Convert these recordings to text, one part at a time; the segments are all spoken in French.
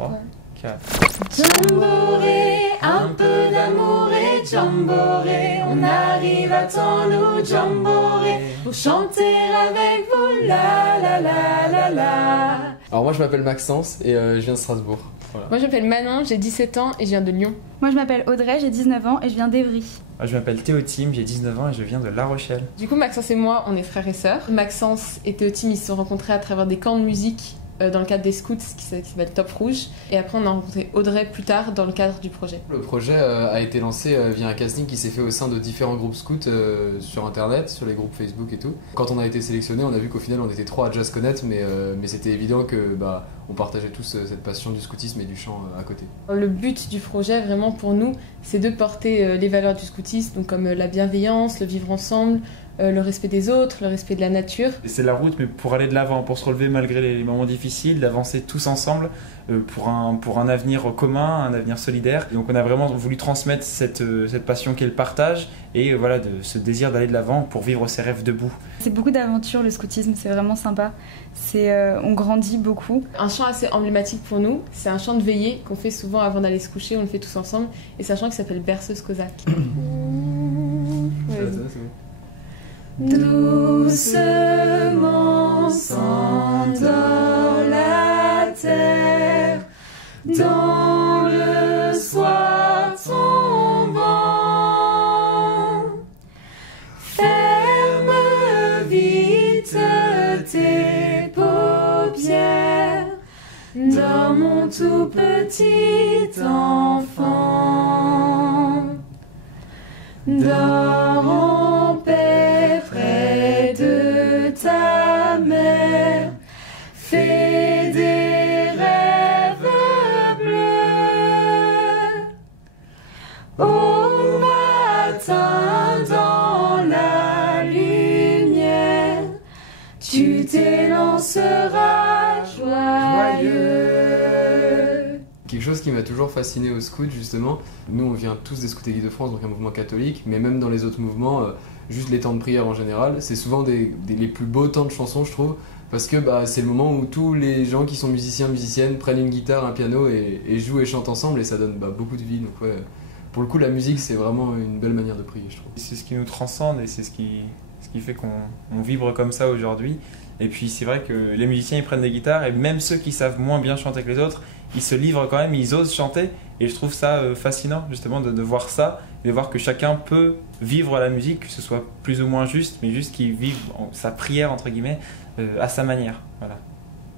3, 4. Jamboree, un peu d'amour et jamboree, on arrive à temps nous jamboree, pour chanter avec vous la la la la la. Alors moi je m'appelle Maxence et je viens de Strasbourg. Voilà. Moi je m'appelle Manon, j'ai 17 ans et je viens de Lyon. Moi je m'appelle Audrey, j'ai 19 ans et je viens d'Evry. Moi, je m'appelle Théotime, j'ai 19 ans et je viens de La Rochelle. Du coup Maxence et moi on est frères et sœurs. Maxence et Théotime ils se sont rencontrés à travers des camps de musique dans le cadre des scouts qui s'appelle Top Rouge. Et après on a rencontré Audrey plus tard dans le cadre du projet. Le projet a été lancé via un casting qui s'est fait au sein de différents groupes scouts sur internet, sur les groupes Facebook et tout. Quand on a été sélectionné, on a vu qu'au final on était 3 à déjà se connaître, mais c'était évident que on partageait tous cette passion du scoutisme et du chant à côté. Le but du projet vraiment pour nous c'est de porter les valeurs du scoutisme, donc comme la bienveillance, le vivre ensemble, le respect des autres, le respect de la nature. C'est la route, mais pour aller de l'avant, pour se relever malgré les moments difficiles, d'avancer tous ensemble pour un avenir commun, un avenir solidaire. Et donc on a vraiment voulu transmettre cette passion qu'est le partage et voilà, ce désir d'aller de l'avant pour vivre ses rêves debout. C'est beaucoup d'aventures le scoutisme, c'est vraiment sympa. On grandit beaucoup. Un chant assez emblématique pour nous, c'est un chant de veillée qu'on fait souvent avant d'aller se coucher, on le fait tous ensemble. Et c'est un chant qui s'appelle Berceuse Cosaque. Doucement s'endort la terre dans le soir tombant. Ferme vite tes paupières, dors mon tout petit enfant. Dors en paix près de ta mère, fais des rêves bleus. Au matin dans la lumière, tu t'élanceras joyeux. Quelque chose qui m'a toujours fasciné au scout justement, nous on vient tous des Scouts et Guides de France, donc un mouvement catholique, mais même dans les autres mouvements, juste les temps de prière en général, c'est souvent les plus beaux temps de chansons je trouve, parce que c'est le moment où tous les gens qui sont musiciens, musiciennes prennent une guitare, un piano et jouent et chantent ensemble et ça donne beaucoup de vie, donc ouais, pour le coup la musique c'est vraiment une belle manière de prier je trouve. C'est ce qui nous transcende et c'est ce qui fait qu'on vibre comme ça aujourd'hui. Et puis c'est vrai que les musiciens ils prennent des guitares et même ceux qui savent moins bien chanter que les autres, ils se livrent quand même, ils osent chanter et je trouve ça fascinant justement de voir ça, de voir que chacun peut vivre la musique, que ce soit plus ou moins juste, mais juste qu'il vive sa prière entre guillemets à sa manière, voilà,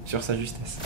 sur sa justesse.